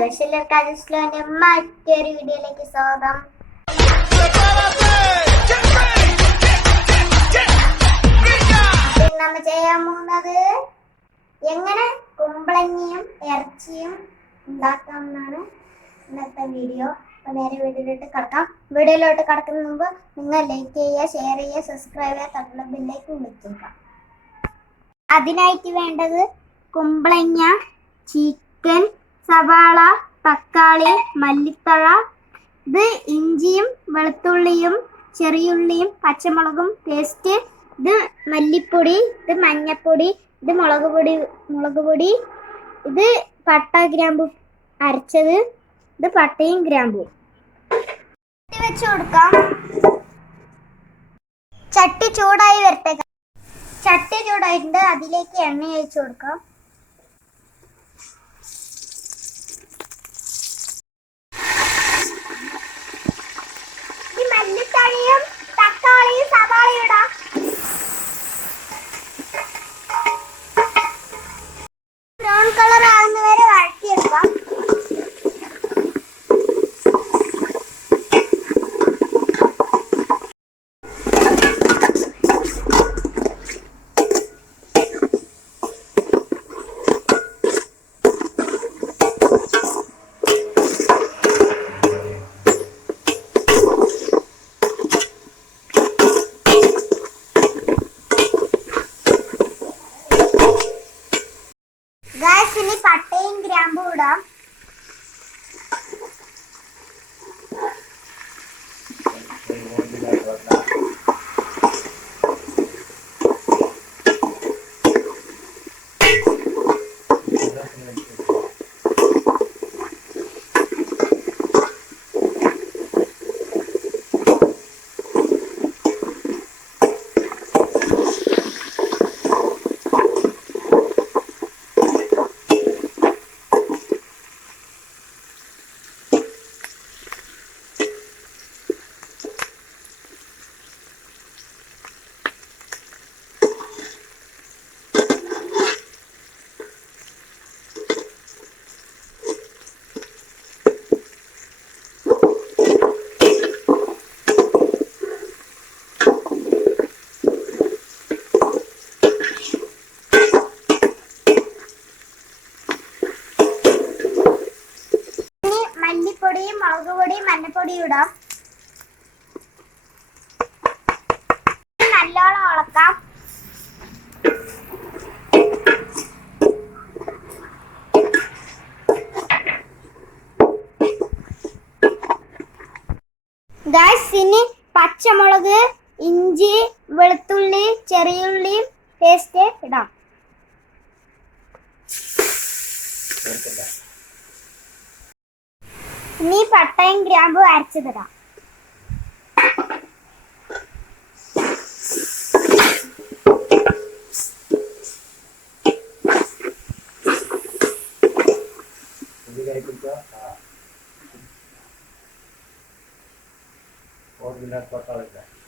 കാജസ്ലോന്റെ മറ്റൊരു വീഡിയോയിലേക്ക് സ്വാഗതം. നമ്മ ചെയ്യാൻ പോകുന്നത് എങ്ങനെ കുമ്പളങ്ങിയും ഇറച്ചിയും ഉണ്ടാക്കാമെന്നാണ് ഇന്നത്തെ വീഡിയോ. അപ്പൊ നേരെ വീഡിയോയിലോട്ട് കിടക്കാം. വീഡിയോയിലോട്ട് കടക്കുന്ന മുമ്പ് നിങ്ങൾ ലൈക്ക് ചെയ്യുക ഷെയർ ചെയ്യുക സബ്സ്ക്രൈബ് ചെയ്യുക തൊട്ടുള്ള ബില്ലേക്ക് വിളിക്കുക അതിനായിട്ട് വേണ്ടത് കുമ്പളങ്ങ ചിക്കൻ സവാള തക്കാളി മല്ലിത്തഴ ഇത് ഇഞ്ചിയും വെളുത്തുള്ളിയും ചെറിയുള്ളിയും പച്ചമുളകും പേസ്റ്റ് ഇത് മല്ലിപ്പൊടി ഇത് മഞ്ഞപ്പൊടി ഇത് മുളക് പൊടി മുളക് പൊടി ഇത് പട്ട ഗ്രാമ്പു അരച്ചത് ഇത് പട്ടയും ഗ്രാമ്പും. വെച്ച് കൊടുക്കാം. ചട്ടി ചൂടായി വരട്ടെ. ചട്ടി ചൂടായിട്ടുണ്ട് അതിലേക്ക് എണ്ണ ഒഴിച്ചു കൊടുക്കാം. ഇനി പട്ടയും ഗ്രാമ്പും ഇടാം ഇനി മല്ലിപ്പൊടിയും മുളക് പൊടിയും മഞ്ഞപ്പൊടിയും ഇടാം. നല്ലോണം ഉളക്കാം ഇനി പച്ചമുളക് ഇഞ്ചി വെളുത്തുള്ളി ചെറിയുള്ളി പേസ്റ്റ് ഇടാം. ഇനി പട്ടയും ഗ്രാമ്പും അരച്ചതിടാം और मिनट पता लगता है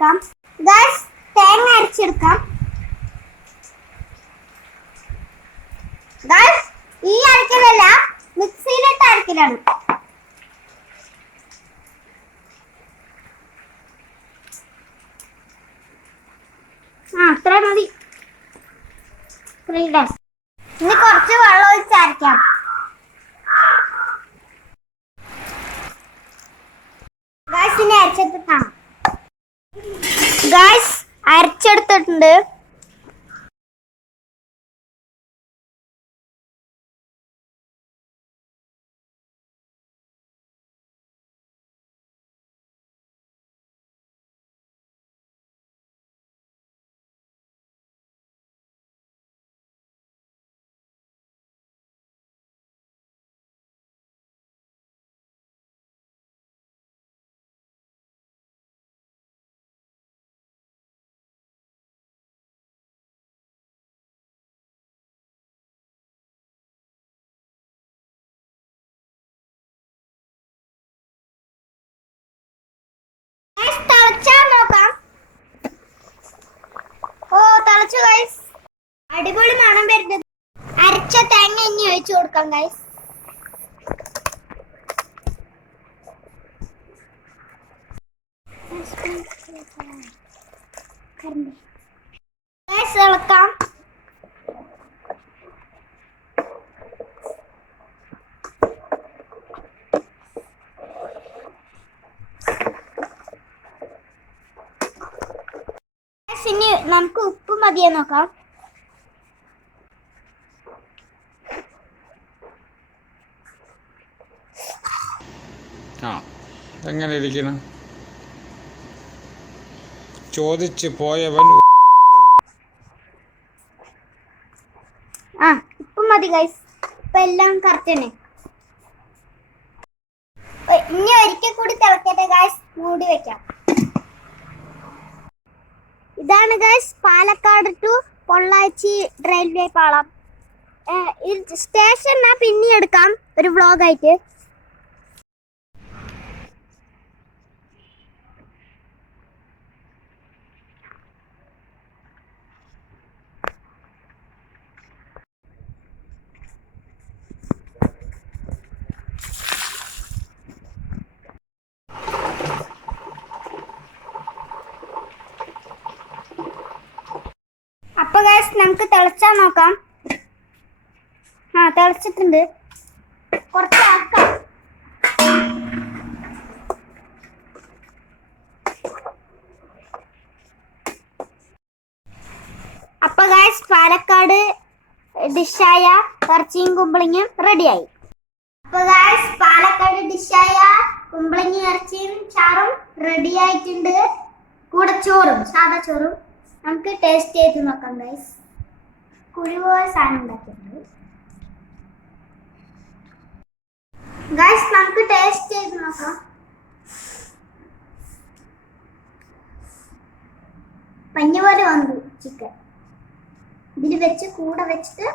അരച്ചെടുക്കാം ഗൈസ് തേങ്ങ അരച്ചെടുക്കാം. ഗൈസ് ഈ അരക്കലല്ല മിക്സിയിലിട്ട് അരക്കലാണ്. അത്ര മതി. ഇനി കുറച്ച് വെള്ളം ഒഴിച്ച് അരക്കാം. ഗൈസ് ഇനി അരച്ചെടുത്തിട്ടാണ് ഗായ്സ് അരച്ചെടുത്തിട്ടുണ്ട് തിളച്ചു ഗൈസ് അടിപൊളി മണം വരുന്നത്. അരച്ച തേങ്ങ ഇനി ഒഴിച്ചു കൊടുക്കാം ഗൈസ് ഗൈസ് ഇളക്കാം Guys, ഇനി നമുക്ക് ഉപ്പ് മതിയെ നോക്കാം. ആ എങ്ങനെ ഇരിക്കണം ചോദിച്ചു പോയവൻ ആ ഉപ്പ് മതി ഗൈസ് ഇപ്പൊ എല്ലാം കറക്റ്റ് തന്നെ. ഇനി ഒരിക്കൽ കൂടി തിളക്കട്ടെ ഗൈസ് മൂടി വെക്കാം. ഇതാണ് guys Palakkad to Pollachi railway പാളം. സ്റ്റേഷൻ ഞാൻ പിന്നെ എടുക്കാം. ഒരു വ്ളോഗായിട്ട് ഗൈസ് നമുക്ക് തിളച്ചാൽ നോക്കാം. ആ തിളച്ചിട്ടുണ്ട്. കുറച്ച് ആക്കാം. അപ്പൊ ഗൈസ് പാലക്കാട് ഡിഷായ ഇറച്ചിയും കുമ്പളിങ്ങും റെഡിയായി അപ്പൊ ഗൈസ് പാലക്കാട് ഡിഷായ കുമ്പളിങ്ങും ഇറച്ചിയും ചാറും റെഡി ആയിട്ടുണ്ട്. കൂടെ ചോറും സാധാ ചോറും. നമുക്ക് ടേസ്റ്റ് ചെയ്ത് നോക്കാം ഗൈസ് കുരുപോലെ സാധനം ഉണ്ടാക്കിയിട്ടുണ്ട്. ഗൈസ് നമുക്ക് ടേസ്റ്റ് ചെയ്ത് നോക്കാം. പഞ്ഞ പോലെ വന്നു ചിക്കൻ ഇതിൽ വെച്ച് കൂടെ വെച്ചിട്ട്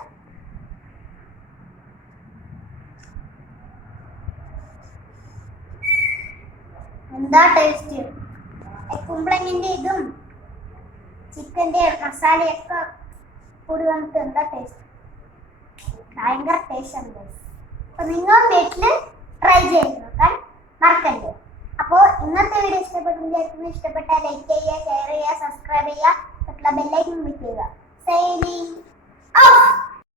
എന്താ ടേസ്റ്റ് കുമ്പളങ്ങിന്റെ ഇതും ചിക്കന്റെ മസാലയൊക്കെ കൂടി വന്നിട്ട് എന്താ ടേസ്റ്റ് ഭയങ്കര ടേസ്റ്റ് ആണ്. അപ്പൊ നിങ്ങൾ വീട്ടിൽ ട്രൈ ചെയ്ത് നോക്കാൻ മറക്കല്ലേ അപ്പോൾ ഇന്നത്തെ വീഡിയോ ഇഷ്ടപ്പെട്ടെങ്കിൽ ഇഷ്ടപ്പെട്ട ലൈക്ക് ചെയ്യുക ഷെയർ ചെയ്യുക സബ്സ്ക്രൈബ് ചെയ്യുക ബെല്ലൈക്കൺ ക്ലിക്ക് ചെയ്യുക. ഓഫ്